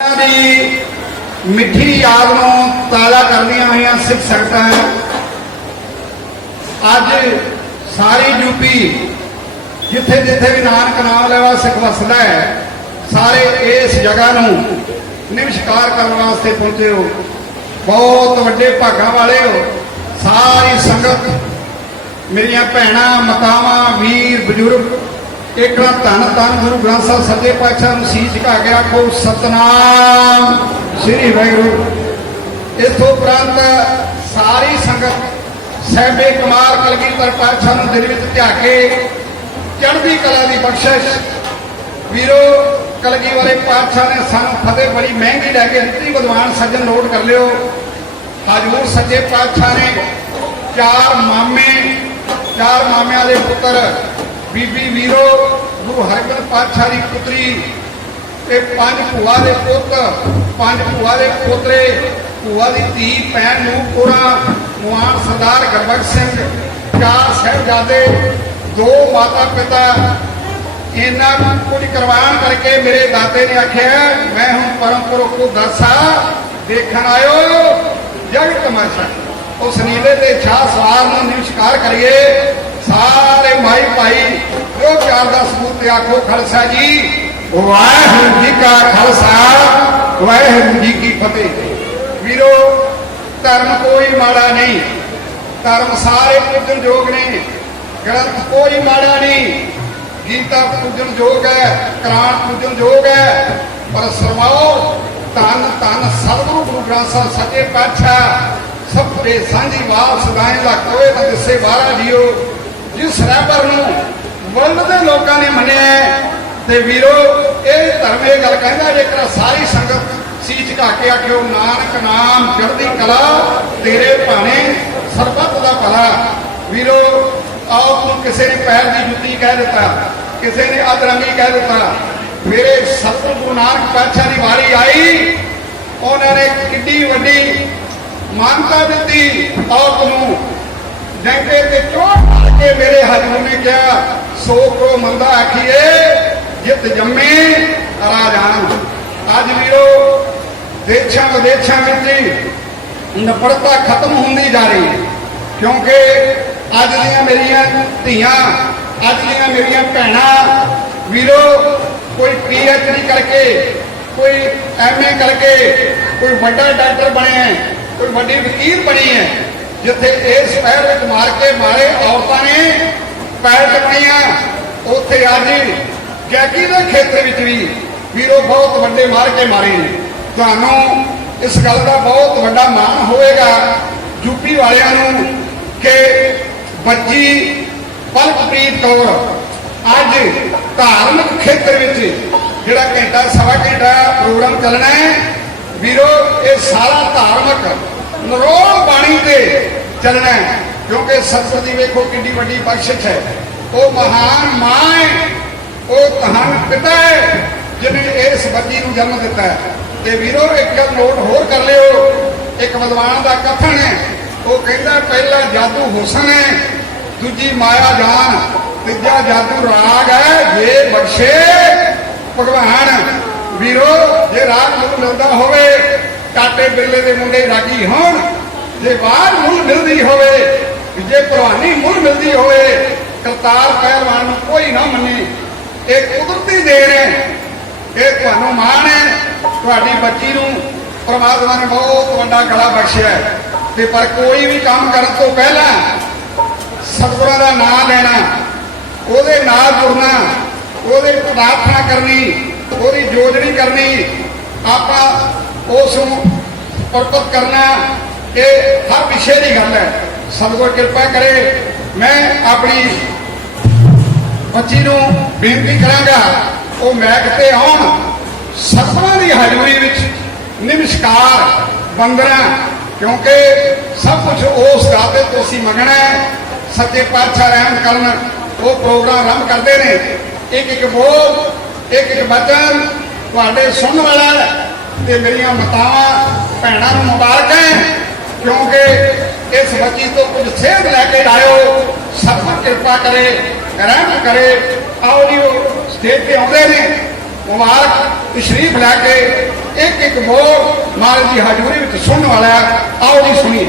ਦੀ ਮਿੱਠੀ ਯਾਦ ਨੂੰ ਤਾਜ਼ਾ ਕਰਦੀਆਂ ਹੋਈਆਂ ਸਿੱਖ ਸੰਗਤਾਂ ਅੱਜ ਸਾਰੀ ਯੂਪੀ ਜਿੱਥੇ ਜਿੱਥੇ ਵੀ ਨਾਨਕ ਨਾਮ ਲੈਵਾ ਸਿੱਖ ਵਸਦਾ ਹੈ ਸਾਰੇ ਇਸ ਜਗ੍ਹਾ ਨੂੰ ਨਮਸਕਾਰ ਕਰਨ ਵਾਸਤੇ ਪਹੁੰਚੇ ਹੋ। ਬਹੁਤ ਵੱਡੇ ਭਾਗਾਂ ਵਾਲੇ ਹੋ। ਸਾਰੀ ਸੰਗਤ ਮੇਰੀਆਂ ਭੈਣਾਂ ਮਾਤਾਵਾਂ ਵੀਰ ਬਜ਼ੁਰਗ ਇੱਕ ਨਾ ਧੰਨ ਧੰਨ ਗੁਰੂ ਗ੍ਰੰਥ ਸਾਹਿਬ ਸੱਚੇ ਪਾਤਸ਼ਾਹ ਨੂੰ ਸੀਸ ਝੁਕਾ ਕੇ ਆਖੋ ਸਤਨਾਮ ਸ੍ਰੀ ਵਾਹਿਗੁਰੂ। ਇਥੋਂ ਉਪਰੰਤ ਸਾਰੀ ਸੰਗਤ ਸਾਹਿਬੇ ਕਮਾਲ ਕਲਗੀਧਰ ਪਾਤਸ਼ਾਹ ਨੂੰ ਦਿਲ ਵਿੱਚ ਧਿਆ ਕੇ ਚੜ੍ਹਦੀ ਕਲਾ ਦੀ ਬਖਸ਼ਿਸ਼। ਵੀਰੋ ਕਲਗੀ ਵਾਲੇ ਪਾਤਸ਼ਾਹ ਨੇ ਸਾਨੂੰ ਫਤਿਹ ਬੜੀ ਮਹਿੰਗੀ ਲੈ ਕੇ ਦਿੱਤੀ। ਵਿਦਵਾਨ ਸੱਜਣ ਨੋਟ ਕਰ ਲਿਓ। ਹਜ਼ੂਰ ਸੱਚੇ ਪਾਤਸ਼ਾਹ ਨੇ ਚਾਰ ਮਾਮਿਆਂ ਦੇ ਪੁੱਤਰ ਬੀਬੀ ਵੀਰੋ ਗੁਰੂ ਹਰਗੋਬਿੰਦ ਪਾਤਸ਼ਾਹ ਦੀ ਪੁੱਤਰੀ ਤੇ ਪੰਜ ਭੂਆ ਦੇ ਪੁੱਤ ਪੰਜ ਭੂਆ ਦੇ ਪੋਤਰੇ ਭੂਆ ਦੀ ਧੀ ਭੈਣ ਨੂੰ ਕੋਰਾ ਮੁਆਨ ਸਰਦਾਰ ਗੁਰਬਖਸ਼ ਸਿੰਘ ਚਾਰ ਸਾਹਿਬਜ਼ਾਦੇ ਦੋ ਮਾਤਾ ਪਿਤਾ ਇਹਨਾਂ ਕੁਝ ਕਰਵਾਉਣ ਕਰਕੇ ਮੇਰੇ ਦਾਤੇ ਨੇ ਆਖਿਆ ਮੈਂ ਹੁਣ ਪਰਮ ਪੁਰਖ ਕੋ ਦਰਸਾ ਦੇਖਣ ਆਇਓ ਜਗ ਤਮਾਸ਼ਾ। ਉਸ ਨੀਲੇ ਦੇ ਛਾਹ ਸਵਾਰ ਨੂੰ ਨਮਸਕਾਰ ਕਰੀਏ। ਸਾਰੇ ਮਾਈ ਭਾਈ ਉਹ ਪਿਆਰ ਦਾ ਸਬੂਤ ਤੇ ਆਖੋ ਖਾਲਸਾ ਜੀ ਵਾਹਿਗੁਰੂ ਜੀ ਕਾ ਖਾਲਸਾ ਵਾਹਿਗੁਰੂ ਜੀ ਕੀ ਫਤਿਹ। ਵੀਰੋ ਧਰਮ ਕੋਈ ਮਾੜਾ ਨਹੀਂ। ਧਰਮ ਸਾਰੇ ਪੂਜਣਯੋਗ ਨੇ। ਗ੍ਰੰਥ ਕੋਈ ਮਾੜਾ ਨਹੀਂ। ਗੀਤਾ ਪੂਜਣਯੋਗ ਹੈ, ਕੁਰਾਨ ਪੂਜਣਯੋਗ ਹੈ। ਪਰ ਸਰਮਾਓ ਧੰਨ ਧੰਨ ਸਤਿਗੁਰੂ ਗੁਰੂ ਗ੍ਰੰਥ ਸਾਹਿਬ ਸੱਚੇ ਪਾਤਸ਼ਾਹ ਸਭ ਦੇ ਸਾਂਝੀ ਵਾਲ ਸਦਾਏ ਦਾ ਕੋਏ ਨਾ ਦਿਸੇ ਬਾਹਰਾ ਜੀਓ। ਜਿਸ ਰਹਿਬਰ ਨੂੰ ਵਰਲਡ ਦੇ ਲੋਕਾਂ ਨੇ ਮੰਨਿਆ ਤੇ ਵੀਰੋ ਇਹ ਧਰਮ ਇਹ ਗੱਲ ਕਹਿੰਦਾ ਜੇਕਰ ਸਾਰੀ ਸੰਗਤ ਸੀਸ ਝੁਕਾ ਕੇ ਆਖਿਓ ਨਾਨਕ ਨਾਮ ਚੜ੍ਹਦੀ ਕਲਾ ਤੇਰੇ ਭਾਣੇ ਸਰਬੱਤ ਦਾ ਭਲਾ। ਵੀਰੋ ਆਪ ਨੂੰ ਕਿਸੇ ਨੇ ਪੈਰ ਦੀ ਜੁੱਤੀ ਕਹਿ ਦਿੱਤਾ, ਕਿਸੇ ਨੇ ਅਧਰੰਗੀ ਕਹਿ ਦਿੱਤਾ। ਮੇਰੇ ਸਤਿਗੁਰੂ ਗੁਰੂ ਨਾਨਕ ਪਾਤਸ਼ਾਹ ਦੀ ਵਾਰੀ ਆਈ ਉਹਨਾਂ ਨੇ ਕਿੱਡੀ ਵੱਡੀ ਮਾਨਤਾ ਦਿੱਤੀ ਔਰਤ ਨੂੰ। ਜੰਗੇ ਤੇ ਚੋਟ ਕੇ ਮੇਰੇ ਹਜ਼ੂਰ ਨੇ ਕਿਹਾ ਸੋ ਕੋ ਮੰਦਾ ਆਖੀਏ ਜਿਤ ਜੰਮੇ ਰਾਜਾਨ। ਅੱਜ ਵੀਰੋ ਦੇਸ਼ਾਂ ਵਿਦੇਸ਼ਾਂ ਵਿੱਚ ਨਫ਼ਰਤਾਂ ਖਤਮ ਹੁੰਦੀ ਜਾ ਰਹੀ ਕਿਉਂਕਿ ਅੱਜ ਦੀਆਂ ਮੇਰੀਆਂ ਧੀਆਂ ਅੱਜ ਦੀਆਂ ਮੇਰੀਆਂ ਭੈਣਾਂ ਵੀਰੋ ਕੋਈ PhD ਕਰਕੇ ਕੋਈ MA ਕਰਕੇ ਕੋਈ ਵੱਡਾ ਡਾਕਟਰ ਬਣਿਆ ਕੋਈ ਵੱਡੀ ਵਕੀਲ ਬਣੀ ਹੈ। ਜਿੱਥੇ ਇਸ ਸ਼ਹਿਰ ਵਿੱਚ ਮਾਰੇ ਔਰਤਾਂ ਨੇ ਪੈਲਟ ਬਣੀਆਂ ਉੱਥੇ ਅੱਜ ਗਾਇਕੀ ਦੇ ਖੇਤਰ ਵਿੱਚ ਵੀ ਵੀਰੋ ਬਹੁਤ ਵੱਡੇ ਮਾਰੇ ਨੇ। ਤੁਹਾਨੂੰ ਇਸ ਗੱਲ ਦਾ ਬਹੁਤ ਵੱਡਾ ਮਾਣ ਹੋਵੇਗਾ ਯੂਪੀ ਵਾਲਿਆਂ ਨੂੰ ਕਿ ਬੱਚੀ ਪਲਕਪ੍ਰੀਤ ਕੌਰ ਅੱਜ ਧਾਰਮਿਕ ਖੇਤਰ ਵਿੱਚ ਜਿਹੜਾ ਘੰਟਾ ਸਵਾ ਘੰਟਾ ਪ੍ਰੋਗਰਾਮ ਚੱਲਣਾ ਹੈ ਵੀਰੋ ਇਹ ਸਾਰਾ ਧਾਰਮਿਕ ਨਰੋਲ ਬਾਣੀ ਤੇ ਚੱਲਣਾ ਹੈ ਕਿਉਂਕਿ ਸਤਿਗੁਰ ਦੀ ਵੇਖੋ ਕਿੰਨੀ ਵੱਡੀ ਬਖਸ਼ਿਸ਼ ਹੈ। ਉਹ ਮਹਾਨ ਮਾਂ ਹੈ, ਉਹ ਧੰਨ ਪਿਤਾ ਹੈ ਜਿਹਨੇ ਇਸ ਬੱਚੀ ਨੂੰ ਜਨਮ ਦਿੱਤਾ ਹੈ। ਤੇ ਵੀਰੋ ਇੱਕ ਗੱਲ ਨੋਟ ਹੋਰ ਕਰ ਲਿਓ। ਇੱਕ ਵਿਦਵਾਨ ਦਾ ਕਥਨ ਹੈ ਉਹ ਕਹਿੰਦਾ ਪਹਿਲਾ ਜਾਦੂ ਹੁਸਨ ਹੈ ਦੂਜੀ ਮਾਇਆ ਜਾਨ ਤੀਜਾ ਜਾਦੂ ਰਾਗ ਹੈ ਜੇ ਬਖਸ਼ੇ ਭਗਵਾਨ। ਵੀਰੋ ਜੇ ਰਾਗ ਨੂੰ ਮਿਲਦਾ ਹੋਵੇ ਕਾਟੇ ਬਿਰਲੇ ਦੇ ਮੁੰਡੇ ਰਾਗੀ ਹੋਣ ਜੇ ਬਾਹਰ ਮੁੱਲ ਮਿਲਦੀ ਹੋਵੇ ਜੇ ਭਲਵਾਨੀ ਮੁੱਲ ਮਿਲਦੀ ਹੋਵੇ ਕਰਤਾਰ ਪਹਿਲਵਾਨ ਨੂੰ ਕੋਈ ਨਾ ਮੰਨੇ। ਇਹ ਕੁਦਰਤੀ ਦੇਣ ਹੈ। ਇਹ ਤੁਹਾਨੂੰ ਮਾਣ ਹੈ ਤੁਹਾਡੀ ਬੱਚੀ ਨੂੰ ਪਰਮਾਤਮਾ ਨੇ ਬਹੁਤ ਵੱਡਾ ਗਲਾ ਬਖਸ਼ਿਆ ਤੇ ਪਰ ਕੋਈ ਵੀ ਕੰਮ ਕਰਨ ਤੋਂ ਪਹਿਲਾਂ ਸਤਿਗੁਰਾਂ ਦਾ ਨਾਮ ਲੈਣਾ ਉਹਦੇ ਨਾਲ ਜੁੜਨਾ ਉਹਦੇ ਪ੍ਰਾਰਥਨਾ ਕਰਨੀ ਉਹਦੀ ਜੋਜਣੀ ਕਰਨੀ ਆਪਾਂ ਉਸ ਨੂੰ ਪ੍ਰਪਤ ਕਰਨਾ ਇਹ ਹਰ ਵਿਸ਼ੇ ਦੀ ਗੱਲ ਹੈ। ਸਤਿਗੁਰ ਕਿਰਪਾ ਕਰੇ। ਮੈਂ ਆਪਣੀ ਬੱਚੀ ਨੂੰ ਬੇਨਤੀ ਕਰਾਂਗਾ ਉਹ ਮੈਕ ਤੇ ਆਉਣ ਸਤਿਗੁਰਾਂ ਦੀ ਹਜ਼ੂਰੀ ਵਿੱਚ ਨਮਸਕਾਰ ਵੰਦਨਾ ਕਿਉਂਕਿ ਸਭ ਕੁਝ ਉਸ ਦਾਤੇ ਤੋਂ ਅਸੀਂ ਮੰਗਣਾ ਹੈ। ਸੱਚੇ ਪਾਤਸ਼ਾਹ ਰਹਿਮ ਕਰਨ ਉਹ ਪ੍ਰੋਗਰਾਮ ਆਰੰਭ ਕਰਦੇ ਨੇ। ਇੱਕ ਇੱਕ ਬੋਲ ਇੱਕ ਇੱਕ ਬਚਨ ਤੁਹਾਡੇ ਸੁਣਨ ਵਾਲਾ ਤੇ ਮੇਰੀਆਂ ਮਾਤਾਵਾਂ ਭੈਣਾਂ ਨੂੰ ਮੁਬਾਰਕ ਹੈ ਕਿਉਂਕਿ ਇਸ ਬੱਚੀ ਤੋਂ ਕੁਝ ਸੇਧ ਲੈ ਕੇ ਆਇਓ। ਸਤਿਗੁਰ ਕਿਰਪਾ ਕਰੇ ਰਹਿਮ ਕਰੇ। ਆਓ ਜੀ ਉਹ ਸਟੇਜ ਤੇ ਆਉਂਦੇ ਨੇ मुबारक तशरीफ लैके एक एक बोल महाराज की हजूरी में सुनने वाला है। आओ जी सुनिए।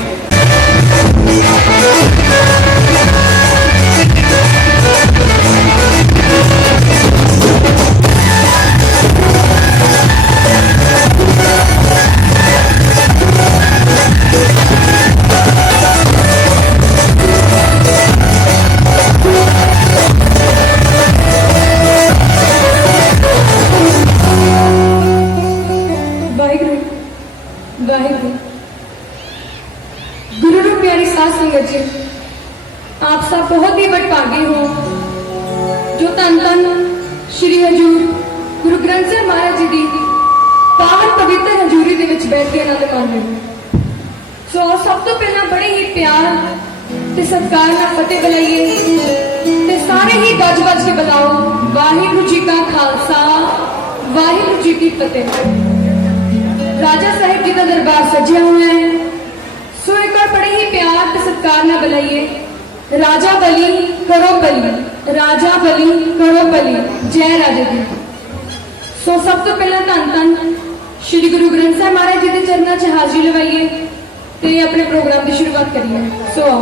वाहिगुरु गुरु रूप प्यारी साध संगत जी, आप सब बहुत ही बड़भागे हो जो धन धन श्री हजूर गुरु ग्रंथ साहिब महाराज जी की पावन पवित्र हजूरी दे विच बैठ के आनंद मान रहे हो। सो सब तो पहला बड़े ही प्यार ते सत्कार नाल फतेह बुलाइए ते सारे ही गज गज के बुलाओ वाहिगुरु जी का खालसा वाहिगुरु जी की फतेह। राजा साहिब जी का दरबार सजिया हुआ है, सो एक बार बड़े ही प्यार ते सत्कार न बुलाइए। राजा बली करो बली, राजा बली करो बली, जय राजा जी। सो सब तो पहला धन धन श्री गुरु ग्रंथ साहिब महाराज जी के चरणों च हाजिरी लवाइए ते अपने प्रोग्राम की शुरुआत करिए। सो आओ।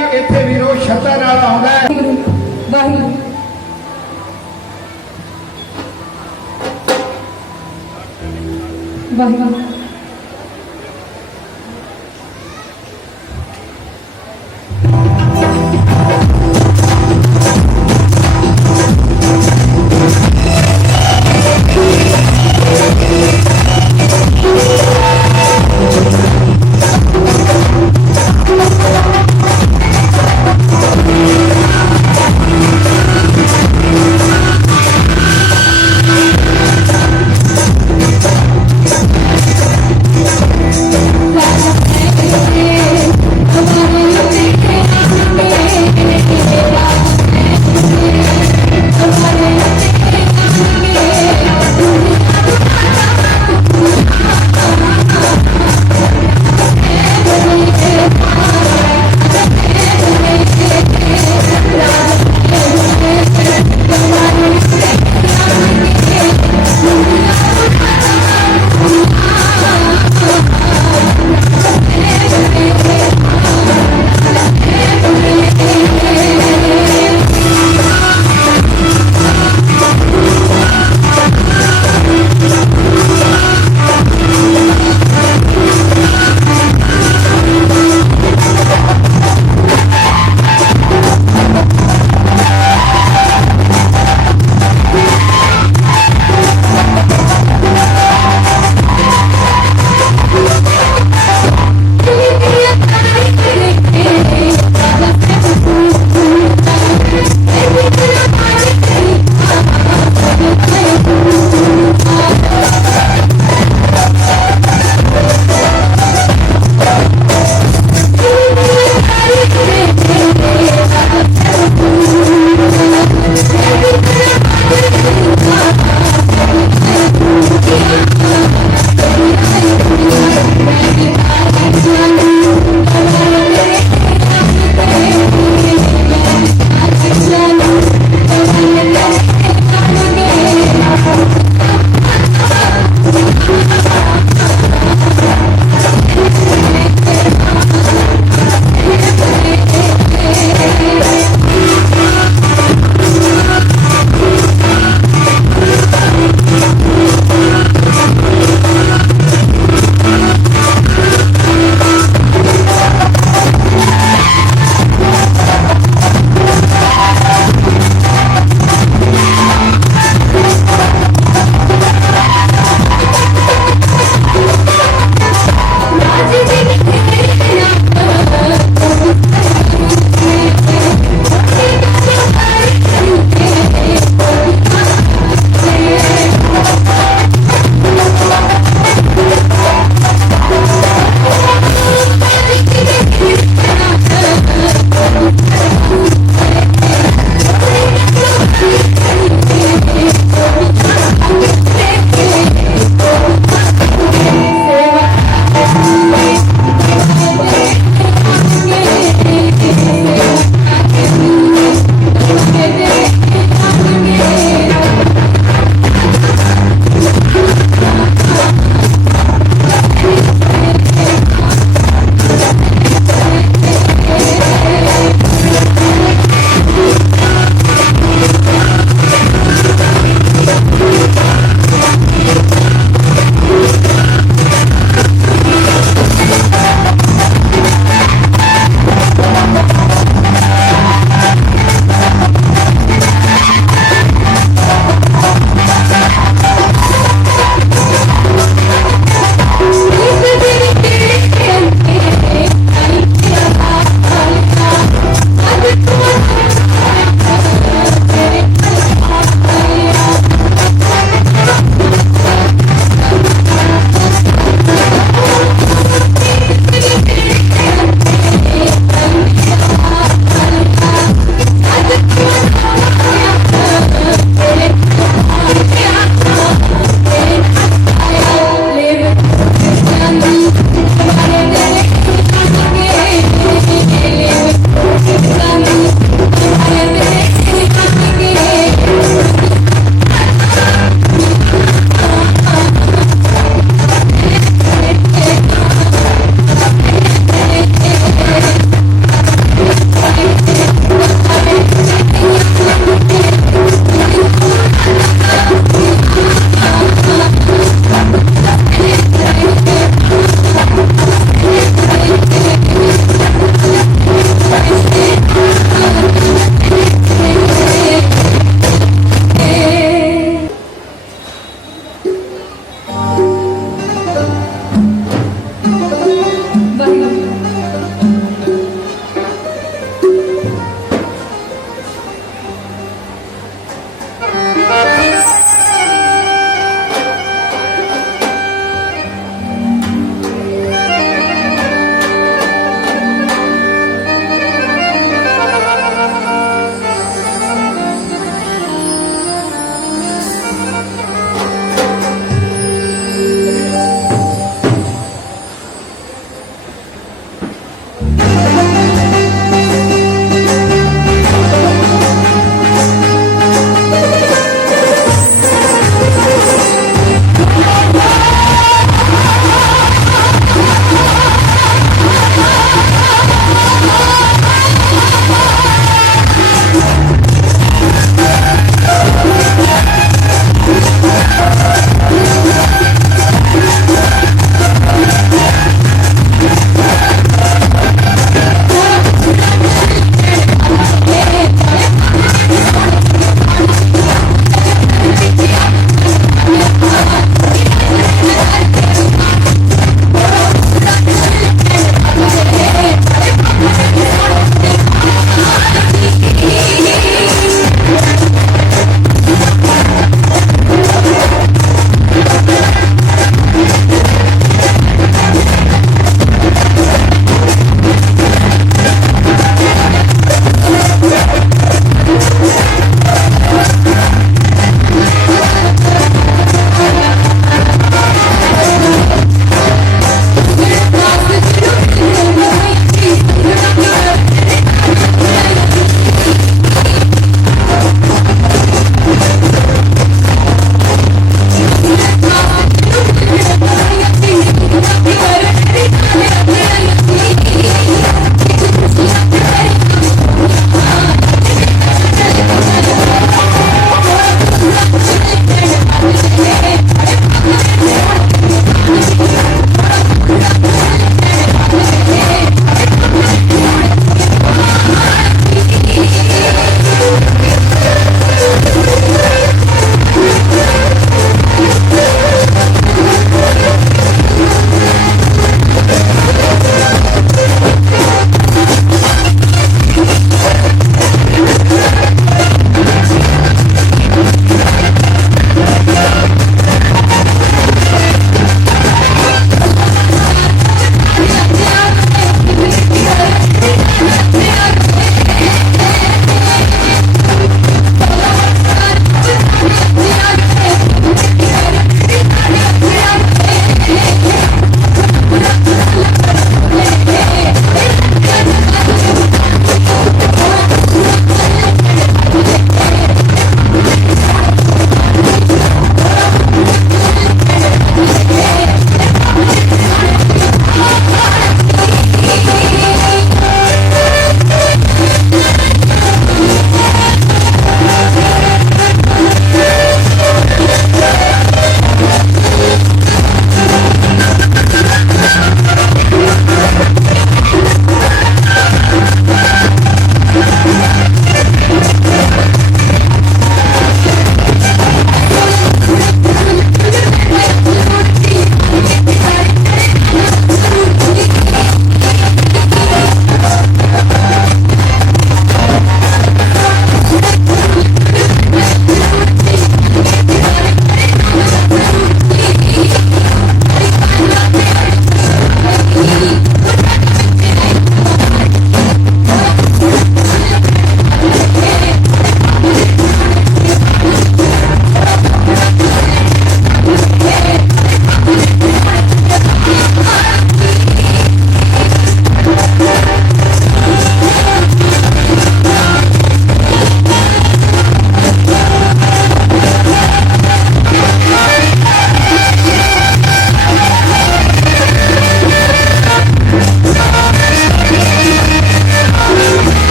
ਵੀ ਇੱਥੇ ਵੀਰੋ ਸ਼ਰਧਾ ਨਾਲ ਆਉਂਦਾ ਹੈ। ਵਾਹਿਗੁਰੂ ਵਾਹਿਗੁਰੂ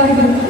ਵਾਹਿਗੁਰੂ।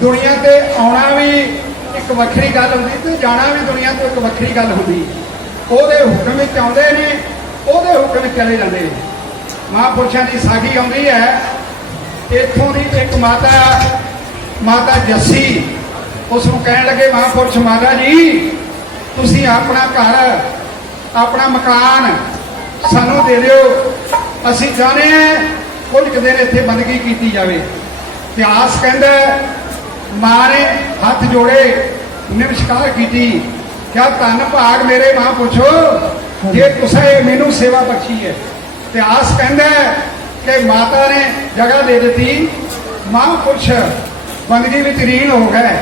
ਦੁਨੀਆ ਤੇ ਆਉਣਾ ਵੀ ਇੱਕ ਵੱਖਰੀ ਗੱਲ ਹੁੰਦੀ ਤੇ ਜਾਣਾ ਵੀ ਦੁਨੀਆ ਤੋਂ ਇੱਕ ਵੱਖਰੀ ਗੱਲ ਹੁੰਦੀ। ਉਹਦੇ ਹੁਕਮ ਵਿੱਚ ਆਉਂਦੇ ਨੇ, ਉਹਦੇ ਹੁਕਮ ਵਿੱਚ ਚਲੇ ਜਾਂਦੇ ਨੇ। ਮਹਾਂਪੁਰਸ਼ਾਂ ਦੀ ਸਾਖੀ ਆਉਂਦੀ ਹੈ, ਇੱਥੋਂ ਦੀ ਇੱਕ ਮਾਤਾ ਜੱਸੀ ਉਸ ਨੂੰ ਕਹਿਣ ਲੱਗੇ, ਮਹਾਂਪੁਰਸ਼ ਮਹਾਰਾਜ ਜੀ ਤੁਸੀਂ ਆਪਣਾ ਘਰ, ਆਪਣਾ ਮਕਾਨ ਸਾਨੂੰ ਦੇ ਦਿਓ, ਅਸੀਂ ਚਾਹੁੰਦੇ ਹਾਂ ਕੁਝ ਕੁ ਦਿਨ ਇੱਥੇ ਬੰਦਗੀ ਕੀਤੀ ਜਾਵੇ। ਇਤਿਹਾਸ ਕਹਿੰਦਾ ਮਾਂ ਨੇ ਹੱਥ ਜੋੜੇ, ਨਮਸਕਾਰ ਕੀਤੀ, ਕਿਆ ਧੰਨ ਭਾਗ ਮੇਰੇ ਮਹਾਂਪੁਰਸ਼ੋ ਜੇ ਤੁਸੀਂ ਮੈਨੂੰ ਸੇਵਾ ਬਖਸ਼ੀ ਹੈ। ਇਤਿਹਾਸ ਕਹਿੰਦਾ ਕਿ ਮਾਤਾ ਨੇ ਜਗ੍ਹਾ ਦੇ ਦਿੱਤੀ, ਮਹਾਂਪੁਰਸ਼ ਬੰਦਗੀ ਵਿੱਚ ਲੀਨ ਹੋ ਗਏ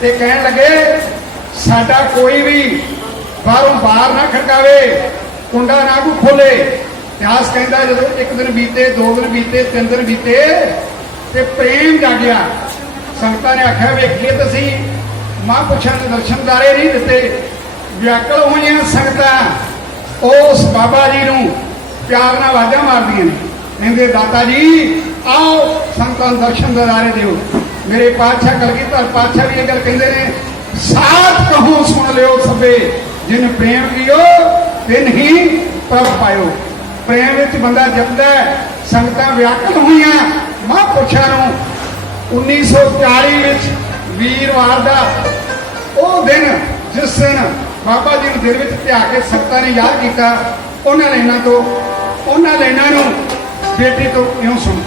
ਤੇ ਕਹਿਣ ਲੱਗੇ ਸਾਡਾ ਕੋਈ ਵੀ ਬਾਹਰੋਂ ਬਾਹਰ ਨਾ ਖੜਕਾਵੇ, ਕੁੰਡਾ ਨਾ ਕੋ ਖੋਲੇ। ਇਤਿਹਾਸ ਕਹਿੰਦਾ ਜਦੋਂ ਇੱਕ ਦਿਨ ਬੀਤੇ, 2 ਦਿਨ ਬੀਤੇ, 3 ਦਿਨ ਬੀਤੇ ਤੇ ਪ੍ਰੇਮ ਜਾਗਿਆ। ਸੰਗਤਾਂ ਨੇ ਆਖਿਆ ਵੇਖੀਏ ਤਾਂ ਅਸੀਂ ਮਹਾਂਪੁਰਸ਼ਾਂ ਨੇ ਦਰਸ਼ਨਦਾਰੇ ਨਹੀਂ ਦਿੱਤੇ। ਵਿਆਕਲ ਹੋਈਆਂ ਸੰਗਤਾਂ ਉਸ ਬਾਬਾ ਜੀ ਨੂੰ ਪਿਆਰ ਨਾਲ ਆਵਾਜ਼ਾਂ ਮਾਰਦੀਆਂ ਨੇ, ਕਹਿੰਦੇ ਦਾਤਾ ਜੀ ਆਓ ਸੰਗਤਾਂ ਨੂੰ ਦਰਸ਼ਨ ਦਿਦਾਰੇ ਦਿਓ। ਮੇਰੇ ਪਾਤਸ਼ਾਹ ਕਲਗੀਧਰ ਪਾਤਸ਼ਾਹ ਵੀ ਇਹ ਗੱਲ ਕਹਿੰਦੇ ਨੇ, ਸਾਥ ਕਹੋ ਸੁਣ ਲਿਓ ਸਭੇ ਜਿਨ ਪ੍ਰੇਮ ਕੀਓ ਤਿਨ ਹੀ ਪ੍ਰਭ ਪਾਇਓ। ਪ੍ਰੇਮ ਵਿੱਚ ਬੰਦਾ ਜਪਦਾ। ਸੰਗਤਾਂ ਵਿਆਕਲ ਹੋਈਆਂ ਮਹਾਂਪੁਰਸ਼ਾਂ ਨੂੰ 1940 ਵਿੱਚ ਵੀਰਵਾਰ ਦਾ ਉਹ ਦਿਨ, ਜਿਸ ਦਿਨ ਬਾਬਾ ਜੀ ਨੂੰ ਦਿਲ ਵਿੱਚ ਧਿਆ ਕੇ ਸੰਗਤਾਂ ਨੇ ਯਾਦ ਕੀਤਾ, ਉਹਨਾਂ ਲਾਈਨਾਂ ਨੂੰ ਬੇਟੀ ਤੋਂ ਇਉਂ ਸੁਣ।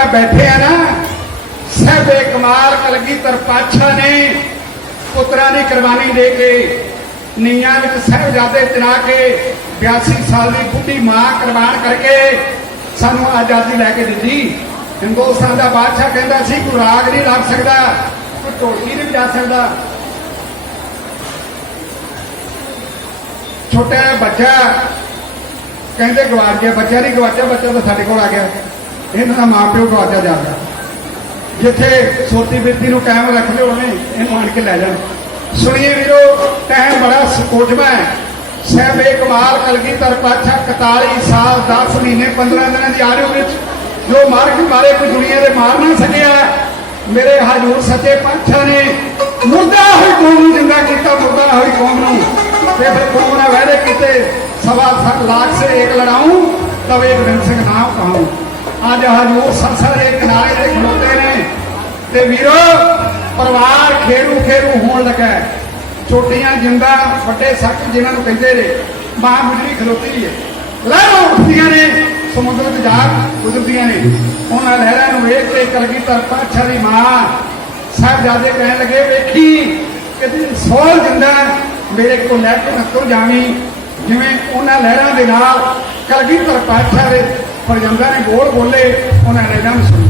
ਆਪਾਂ ਬੈਠੇ ਆ ਨਾ, ਸਹਿਬੇ ਕਮਾਲ ਕਲਗੀਧਰ ਪਾਤਸ਼ਾਹ ਨੇ ਪੁੱਤਰਾਂ ਦੀ ਕੁਰਬਾਨੀ ਦੇ ਕੇ ਨੀਆਂ ਵਿੱਚ ਸਾਹਿਬਜ਼ਾਦੇ ਤਿਨਾ ਕੇ 82 ਸਾਲ ਦੀ ਬੁੱਢੀ ਮਾਂ ਕੁਰਬਾਨ ਕਰਕੇ ਸਾਨੂੰ ਆਜ਼ਾਦੀ ਲੈ ਕੇ ਦਿੱਤੀ। ਹਿੰਦੁਸਤਾਨ ਦਾ ਬਾਦਸ਼ਾਹ ਕਹਿੰਦਾ ਸੀ ਕੋਈ ਰਾਗ ਨਹੀਂ ਲੱਗ ਸਕਦਾ, ਕੋਈ ਢੋਲਕੀ ਨਹੀਂ ਵਜਾ ਸਕਦਾ। ਛੋਟਾ ਜਿਹਾ ਬੱਚਾ ਕਹਿੰਦੇ ਗਵਾਚ ਗਿਆ, ਬੱਚਾ ਨਹੀਂ ਗਵਾਚਿਆ, ਬੱਚਾ ਤਾਂ ਸਾਡੇ ਕੋਲ ਆ ਗਿਆ। ਇਹਨਾਂ ਦਾ ਮਾਂ ਪਿਓ ਗਵਾਚਿਆ ਜਾਂਦਾ। ਜਿੱਥੇ ਸੋਤੀ ਬਿਰਤੀ ਨੂੰ ਕਾਇਮ ਰੱਖਦੇ ਹੋਣੇ ਇਹਨੂੰ ਆਣ ਕੇ ਲੈ ਜਾਣ। ਸੁਣੀਏ ਵੀਰੋ, ਟਾਈਮ ਬੜਾ ਸਕੋਚਮਾ ਹੈ। ਸਹਿਬੇ ਕਮਾਲ ਕਲਗੀਧਰ ਪਾਤਸ਼ਾਹ 41 ਸਾਲ 10 ਮਹੀਨੇ 15 ਦਿਨਾਂ ਦੀ ਆਯੂ ਵਿੱਚ ਜੋ ਮਾਰ ਕੇ ਮਾਰੇ ਕੋਈ ਦੁਨੀਆ ਦੇ ਮਾਰ ਨਾ ਸਕਿਆ। ਮੇਰੇ ਹਜ਼ੂਰ ਸੱਚੇ ਪਾਤਸ਼ਾਹ ਨੇ ਮੁਰਦਾ ਹੋਈ ਕੌਮ ਨੂੰ ਜਿੰਦਾ ਕੀਤਾ, ਮੁਰਦਾ ਹੋਈ ਕੌਮ ਨੂੰ। ਤੇ ਫਿਰ ਕੌਮ ਨਾਲ ਵਾਅਦੇ ਕੀਤੇ, 1.25 लाख से एक लड़ाऊं तब एक दिन सिंह नाम कहूं। आज हजूर संसद एक किनारे से खलोते ने ते वीरो परिवार खेरू खेरू होने लगा। छोटियां जिंदा ਵੱਡੇ ਸੱਕ जिन्हां ਨੂੰ ਕਹਿੰਦੇ ਨੇ ਮਾਂ ਗੁਜਰੀ ਖਲੋਤੀ ਹੈ। ਲਹਿਰਾਂ ਉੱਠਦੀਆਂ ਨੇ ਸਮੁੰਦਰ ਵਿੱਚ ਜਾ ਗੁਜ਼ਰਦੀਆਂ ਨੇ। ਉਹਨਾਂ ਲਹਿਰਾਂ ਨੂੰ ਵੇਖ ਕੇ ਕਲਗੀਧਰ ਪਾਤਸ਼ਾਹ ਦੀ ਮਾਂ ਸਾਹਿਬਜ਼ਾਦੇ ਕਹਿਣ ਲੱਗੇ ਵੇਖੀ ਕਿ ਸੋਲ ਜਿੰਦਾ ਮੇਰੇ ਕੋਲ ਲੈ ਕੇ ਨਾ ਤੁਰ ਜਾਵੀਂ। ਜਿਵੇਂ ਉਹਨਾਂ ਲਹਿਰਾਂ ਦੇ ਨਾਲ ਕਲਗੀਧਰ ਪਾਤਸ਼ਾਹ ਦੇ ਪਰਜੰਦਾ ਨੇ ਬੋਲ ਬੋਲੇ, ਉਹਨਾਂ ਲਹਿਰਾਂ ਨੂੰ ਸੁਣੀ।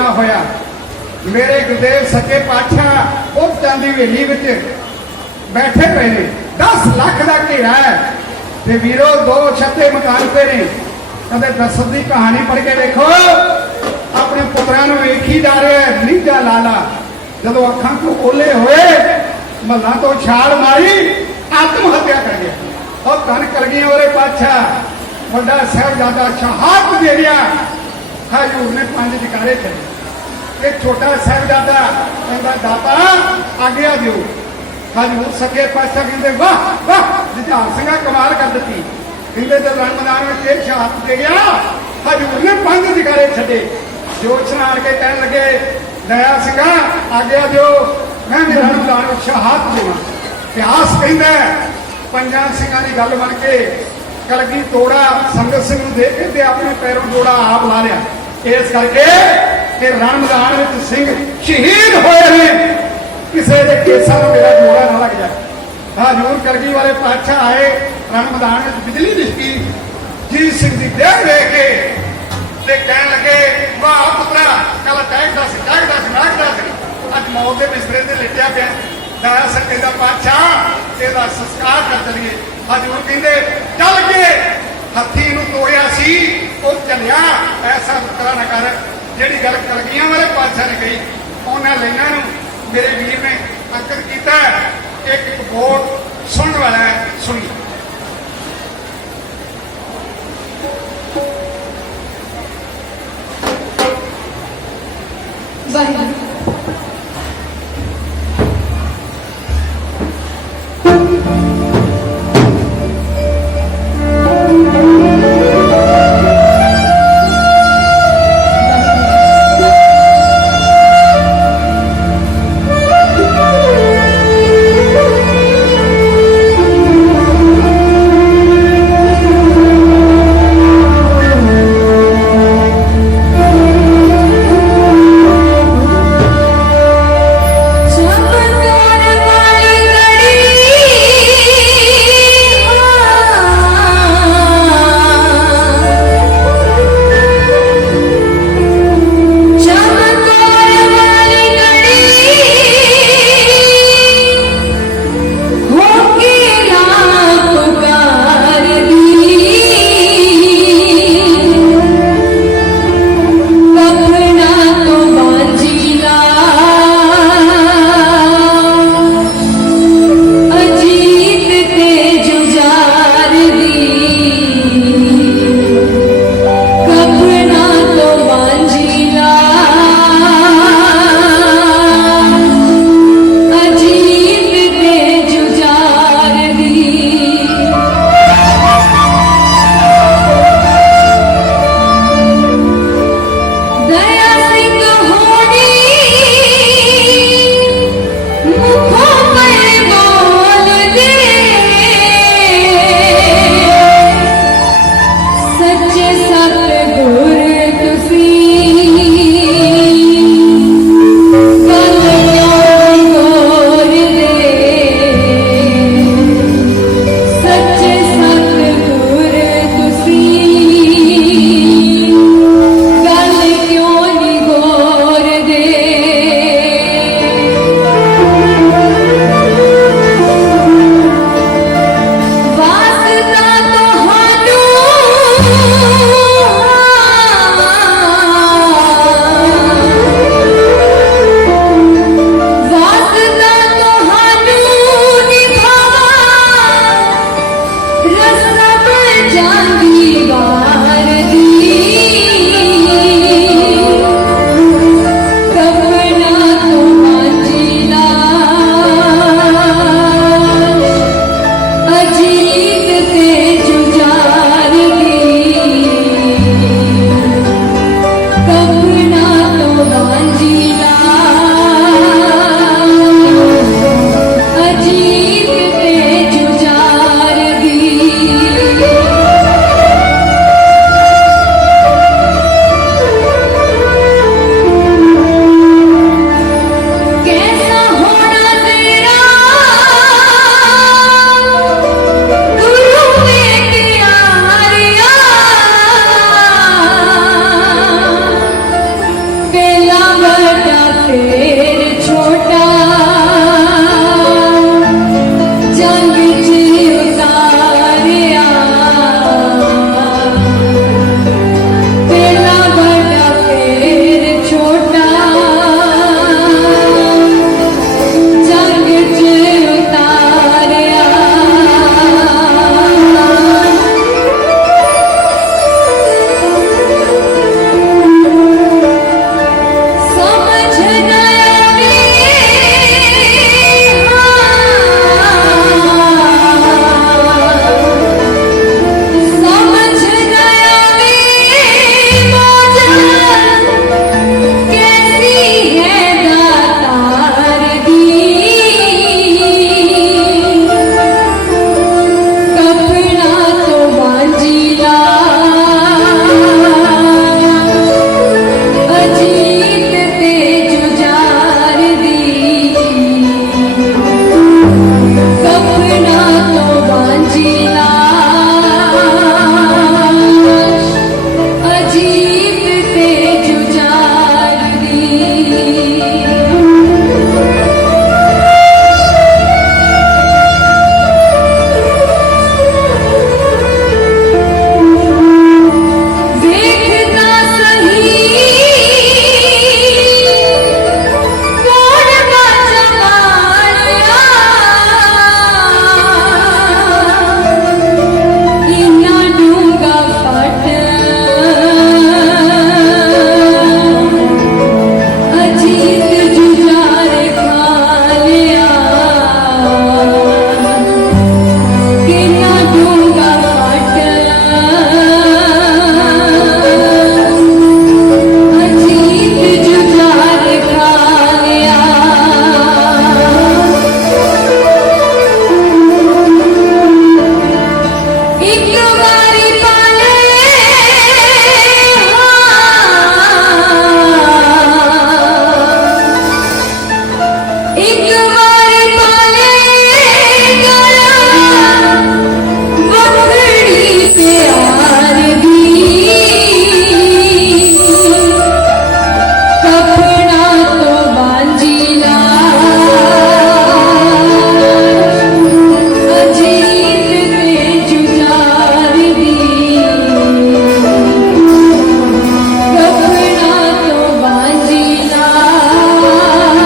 ना होया। मेरे गुरुदेव सच्चे पातशाह उस चांदी हवेली विच बैठे पे ने 10 लाख का घेरा है ते वीरो 2 छत्ते मकान पे ने। कदे दसत की कहानी पढ़ के देखो अपने पुत्रा वेखी जा रहे है नीजा लाला जदों अखां तो ओले होए महलों तो छाल मारी आत्म हत्या कर गया। और धन कर गई वाले पातशाह बड़ा साहबजादा शहादत दे दिया। हजूर ने 5 जकारे चले। एक छोटा साहबजादा कहता दाता आज्ञा दो। हजूर सके पातशाह कहते वाह वाह जुझार सिंह कमाल कर दी। कहते जब रण मैदान में एक शहादत दे गया हजूर ने 5 जकारे छे। जोश आन के कह लगे दया सिंह आज्ञा दो मैं भी रण मैदान में शहादत देव। इतिहास कहता है 5 सिंह की गल बन के कलगी तोड़ा संगत सिंह दे के अपने पैरों जोड़ा आप ला लिया। इस करके कि रण मैदान में सिंह शहीद होए हैं किसी के केसा में मेरा जोड़ा ना लग जाए। हजूर करगी वाले पातशाह आए रण मैदान में बिजली दिखी जीत सिंह की देह देख के कह लगे वाह पुत्रा कल जागदा अज मौत के बिस्तरे से लेटिया पिया। दया सिंह कहता पातशाह ਇਹਦਾ संस्कार कर चलिए। हजूर कहते चल के हथी तोड़िया सी वो चलिया ऐसा तरह न कर जी गल कलगियां वाले पातशाह ने कही उन्होंने लाइना मेरे वीर ने अंकित किया। एक बोर्ड सुनने वाला है सुनिए। वाहिगुरू फेर छोटा जंग च उतारिया पहला बड़ा फेर छोटा जंग च उतारिया समझ अजीत ते जुजार दी कपना तो बांझी लाश अजीत ते जुजार दी देखता सही कौन का जमाना इन्ना डूंगा फट अजीत जुजार खा लिया किन्ना डूंगा फट अजीत जुजार खा लिया एक बारी पाले एक बारी पाले गला बकरी प्यार दी कपड़ा तो बांझी लाश अजीत ते जुजार दी कपड़ा तो बांझी लाश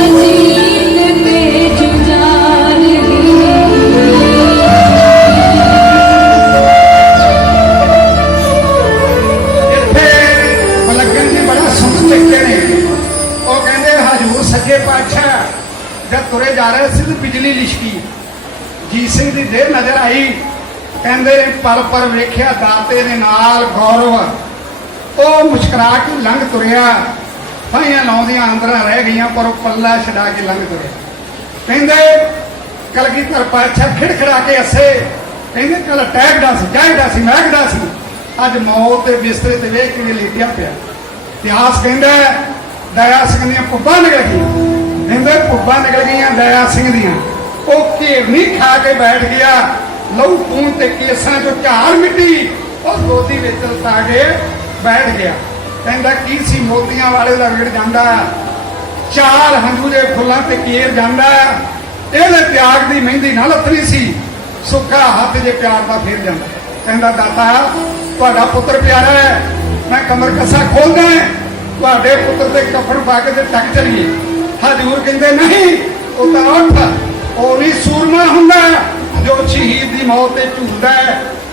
अजीत ते जुजार दी ਇੱਥੇ ਮਲੰਗਣ ਜੀ ਬੜਾ ਸੁਣ ਚੱਕੇ ਨੇ ਉਹ ਕਹਿੰਦੇ ਹਜੂਰ ਸੱਚੇ ਪਾਤਸ਼ਾਹ ਜਦ ਤੁਰੇ ਜਾ ਰਹੇ ਸੀ ਤੇ ਬਿਜਲੀ ਲਿਸ਼ਕੀ ਜੀ ਸਿੰਘ ਦੀ ਦੇਹ ਨਜ਼ਰ ਆਈ ਕਹਿੰਦੇ ਪਲ ਪਲ ਵੇਖਿਆ ਦਾਤੇ ਦੇ ਨਾਲ ਗੌਰਵ ਉਹ ਮੁਸਕਰਾ ਕੇ ਲੰਘ ਤੁਰਿਆ ਫਾਈਆਂ ਲਾਉਂਦੀਆਂ ਅੰਦਰਾਂ ਰਹਿ ਗਈਆਂ ਪਰ ਉਹ ਪੱਲਾ ਛਡਾ ਕੇ ਲੰਘ ਤੁਰਿਆ ਕਹਿੰਦੇ ਕਲਗੀਧਰ ਪਾਤਸ਼ਾਹ ਖਿੜਖੜਾ ਕੇ ਹੱਸੇ ਕਹਿੰਦੇ ਕੱਲ ਟੈਗਦਾ ਸੀ ਜਾਗਦਾ ਸੀ ਮਹਿਕਦਾ ਸੀ ਅੱਜ ਮੌਤ ਦੇ ਬਿਸਤਰੇ ਤੇ ਵੇਖ ਕੇ ਲੇਟਿਆ ਪਿਆ ਇਤਿਹਾਸ ਕਹਿੰਦਾ ਦਇਆ ਸਿੰਘ ਦੀਆਂ ਪੁੱਬਾਂ ਨਿਕਲ ਗਈਆਂ ਕਹਿੰਦੇ ਪੁੱਬਾਂ ਨਿਕਲ ਗਈਆਂ ਦਇਆ ਸਿੰਘ ਦੀਆਂ ਉਹ ਘੇਰਨੀ ਖਾ ਕੇ ਬੈਠ ਗਿਆ ਲਹੂ ਖੂਨ ਤੇ ਕੇਸਾਂ ਚੋਂ ਝਾੜ ਮਿੱਟੀ ਉਹ ਗੋਦੀ ਵਿੱਚ ਲਟਾ ਕੇ ਬੈਠ ਗਿਆ ਕਹਿੰਦਾ ਕੀ ਸੀ ਮੋਤੀਆਂ ਵਾਲੇ ਦਾ ਵਿੜ ਜਾਂਦਾ ਚਾਰ ਹੰਝੂ ਦੇ ਫੁੱਲਾਂ ਤੇ ਕੇਰ ਜਾਂਦਾ ਇਹਦੇ ਤਿਆਗ ਦੀ ਮਹਿੰਦੀ ਨਾ ਲੱਥਣੀ ਸੀ ਸੁੱਕਾ ਹੱਥ ਜੇ ਪਿਆਰ ਦਾ ਫੇਰ ਜਾਂਦਾ ਕਹਿੰਦਾ ਦਾਤਾ ਤੁਹਾਡਾ ਪੁੱਤਰ ਪਿਆਰਾ ਹੈ ਮੈਂ ਕਮਰ ਕੱਸਾ ਖੋਲਦਾ ਤੁਹਾਡੇ ਪੁੱਤਰ ਦੇ ਕਫਨ ਪਾ ਕੇ ਤੇ ਟੱਕ ਚਲੀਏ ਹਜ਼ੂਰ ਕਹਿੰਦੇ ਨਹੀਂ ਉਹ ਤਾਂ ਉੱਠ ਉਹ ਨਹੀਂ ਸੂਰਮਾ ਹੁੰਦਾ ਜੋ ਸ਼ਹੀਦ ਦੀ ਮੌਤ ਤੇ ਝੂਲਦਾ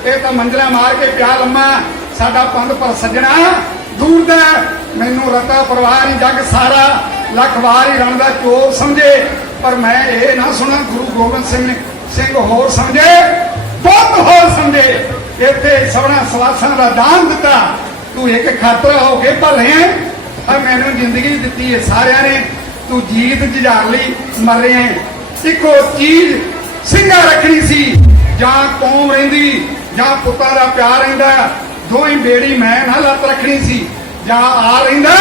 ਇਹ ਤਾਂ ਮੰਜ਼ਲਾਂ ਮਾਰ ਕੇ ਪਿਆ ਲੰਮਾ ਸਾਡਾ ਪੰਧ ਪਰ ਸੱਜਣਾ ਦੂਰ ਦਾ ਮੈਨੂੰ ਰਤਾ ਪਰਵਾਹ ਨਹੀਂ ਜੱਗ ਸਾਰਾ ਲੱਖ ਵਾਰ ਹੀ ਰਣ ਦਾ ਚੋਰ ਸਮਝੇ ਪਰ ਮੈਂ ਇਹ ਨਾ ਸੁਣਾ ਗੁਰੂ ਗੋਬਿੰਦ ਸਿੰਘ ਹੋਰ ਸਮਝੇ ਬਹੁਤ ਹੋਰ ਸਮਝੇ ਇੱਥੇ ਸਵਣਾ ਸਵਾਸਾਂ ਦਾ ਦਾਨ ਦਿੱਤਾ ਤੂੰ ਇੱਕ ਖਾਤਰ ਹੋ ਕੇ ਭਲੇ ਆ ਮੈਨੂੰ ਜ਼ਿੰਦਗੀ ਦਿੱਤੀ ਹੈ ਸਾਰਿਆਂ ਨੇ ਤੂੰ ਜੀਤ ਜੁਝਾਰ ਲਈ ਮਰ ਰਿਹਾ ਇੱਕੋ ਚੀਜ਼ ਸਿੰਘਾਂ ਰੱਖਣੀ ਸੀ ਜਾਂ ਕੌਮ ਰਹਿੰਦੀ ਜਾਂ ਪੁੱਤਾਂ ਦਾ ਪਿਆਰ ਰਹਿੰਦਾ ਦੋਵੇਂ ਬੇੜੀ ਮੈਂ ਨਾ ਲੱਤ ਰੱਖਣੀ ਸੀ ਜਾਂ ਆ ਰਹਿੰਦਾ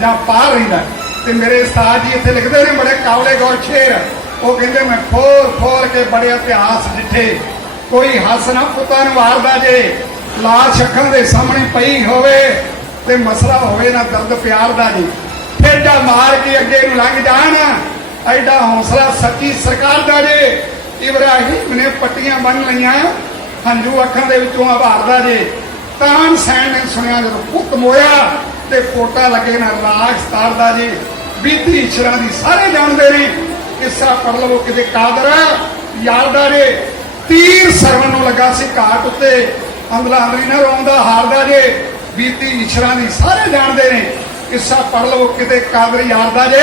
ਜਾਂ ਪਾਰ ਰਹਿੰਦਾ ਤੇ ਮੇਰੇ ਉਸਤਾਦ ਜੀ ਇੱਥੇ ਲਿਖਦੇ ਨੇ ਬੜੇ ਕਾਵਲੇ ਗੌਰ ਸ਼ੇਰ ਉਹ ਕਹਿੰਦੇ ਮੈਂ ਫੋਲ ਕੇ ਬੜੇ ਇਤਿਹਾਸ ਡਿੱਠੇ ਕੋਈ ਹੱਸ ਨਾ ਪੁੱਤਾਂ ਨੂੰ ਵਾਰਦਾ ਜੇ ਲਾਸ਼ ਅੱਖਾਂ ਦੇ ਸਾਹਮਣੇ ਪਈ ਹੋਵੇ ਤੇ ਮਸਲਾ ਹੋਵੇ ਨਾ ਦਰਦ ਪਿਆਰ ਦਾ ਜੀ ਠੇਡਾ ਮਾਰ ਕੇ ਅੱਗੇ ਨੂੰ ਲੰਘ ਜਾਣ ਐਡਾ ਹੌਸਲਾ ਸੱਚੀ ਸਰਕਾਰ ਦਾ ਜੇ ਇਬਰਾਹੀਮ ਨੇ ਪੱਟੀਆਂ ਬੰਨ ਲਈਆਂ ਹੰਝੂ ਅੱਖਾਂ ਦੇ ਵਿੱਚੋਂ ਆਵਾਰਦਾ ਜੇ ਤਾਨਸੈਨ ਨੇ ਸੁਣਿਆ ਜਦੋਂ ਪੁੱਤ ਮੋਇਆ ਤੇ ਪੋਟਾ ਲੱਗੇ ਨਾ ਰਾਗ ਸਤਾਰਦਾ ਜੇ ਬੀਤੀ ਇਸ਼ਰਾਂ ਦੀ ਸਾਰੇ ਜਾਣਦੇ ਨੇ ਕਿੱਸਾ ਪੜ ਲਵੋ ਕਿਤੇ ਕਾਦਰ ਯਾਰਦਾ ਜੇ ਤੀਰ ਸਰਵਣ ਨੂੰ ਲੱਗਾ ਸੀ ਘਾਟ ਉੱਤੇ ਅੰਦਲਾ ਅੰਦਰੀ ਨਾ ਰੋਂਦਾ ਹਾਰਦਾ ਜੇ ਬੀਤੀ ਇਸ਼ਰਾਂ ਦੀ ਸਾਰੇ ਜਾਣਦੇ ਨੇ ਕਿੱਸਾ ਪੜ ਲਵੋ ਕਿਤੇ ਕਾਦਰ ਯਾਰਦਾ ਜੇ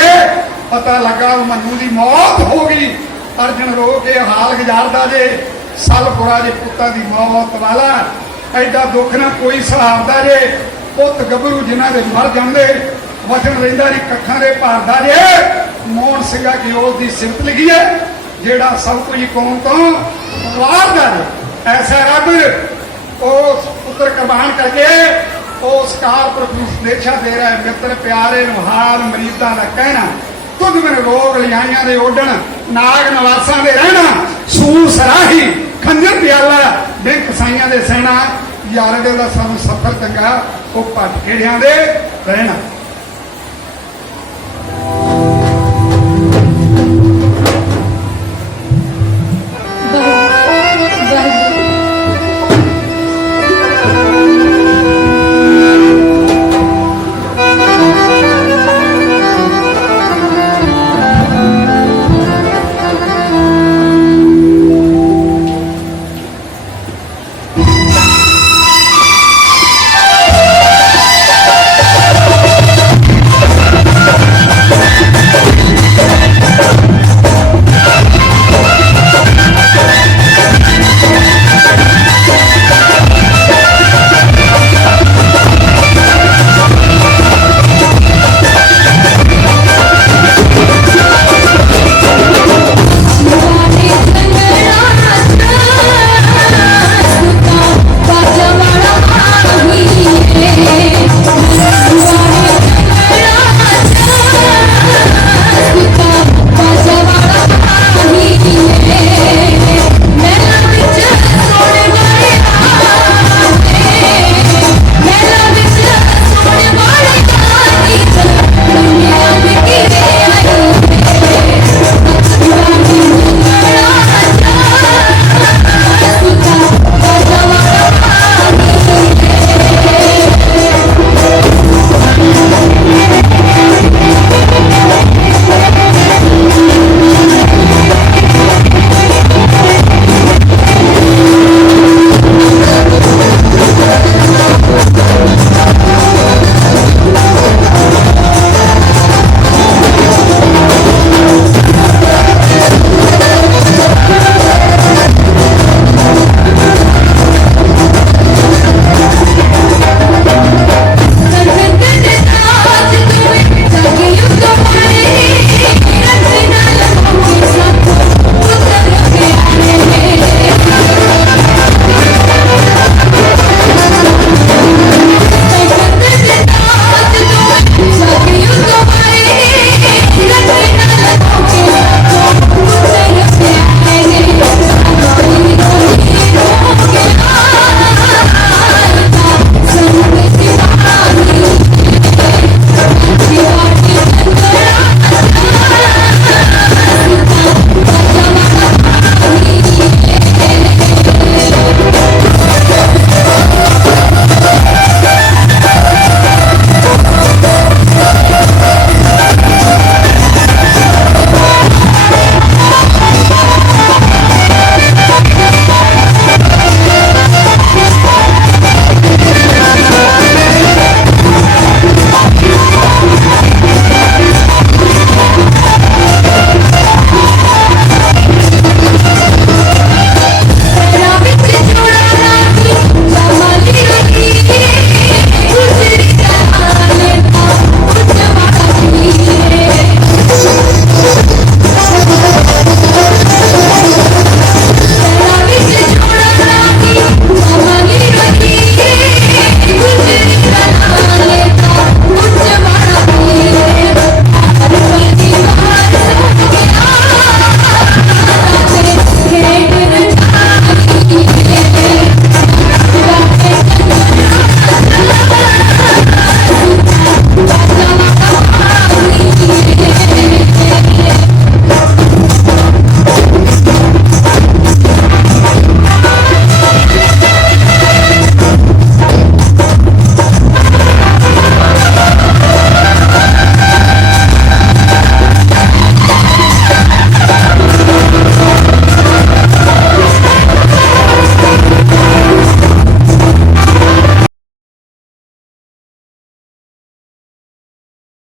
ਪਤਾ ਲੱਗਾ ਮੰਨੂ ਦੀ ਮੌਤ ਹੋ ਗਈ ਅਰਜਨ ਰੋ ਕੇ ਹਾਲ ਗੁਜ਼ਾਰਦਾ ਜੇ ਸਲਪੁਰਾ ਜੇ ਪੁੱਤਾਂ ਦੀ ਮੌਤ ਵਾਲਾ ਐਡਾ ਦੁੱਖ ਨਾ ਕੋਈ ਸਹਾਰਦਾ ਜੇ ਪੁੱਤ ਗੱਭਰੂ ਜਿਨ੍ਹਾਂ ਦੇ ਮਰ ਜਾਂਦੇ ਵਚਨ ਰਹਿੰਦਾ ਨਹੀਂ ਕੱਖਾਂ ਦੇ ਭਾਰਦਾ ਜੇ ਮੋਹਨ ਸਿੰਘਾ ਕੀ ਉਸ ਦੀ ਸਿਫਤ ਲਿਖੀ ਹੈ ਜਿਹੜਾ ਸਭ ਕੁਝ ਕੌਮ ਤੋਂ ਵਾਰਦਾ ਜੇ ਐਸਾ ਰੱਬ ਉਸ ਪੁੱਤਰ ਕੁਰਬਾਨ ਕਰਕੇ ਉਸ ਕਾਰ ਪ੍ਰਭੂ ਸੰਦੇਸ਼ਾ ਦੇ ਰਿਹਾ ਹੈ ਮਿੱਤਰ ਪਿਆਰੇ ਨੂੰ ਹਾਲ ਮਰੀਦਾਂ ਦਾ ਕਹਿਣਾ ਤੁਧ ਮੈਨੂੰ ਰੋਗ ਲਿਆਈਆਂ ਦੇ ਓਡਣ ਨਾਗ ਨਵਾਸਾਂ ਦੇ ਰਹਿਣਾ ਸੂਰ ਸਰਾਹੀ ਖੰਜਰ ਪਿਆਲਾ ਬਿੰਕ ਸਾਈਆਂ ਦੇ ਸਹਿਣਾ ਯਾਰ ਦੇ ਦਾ ਸਾਨੂੰ ਸਫਰ ਚੰਗਾ ਉਹ ਭੱਟ ਖੇੜਿਆਂ ਦੇ ਰਹਿਣਾ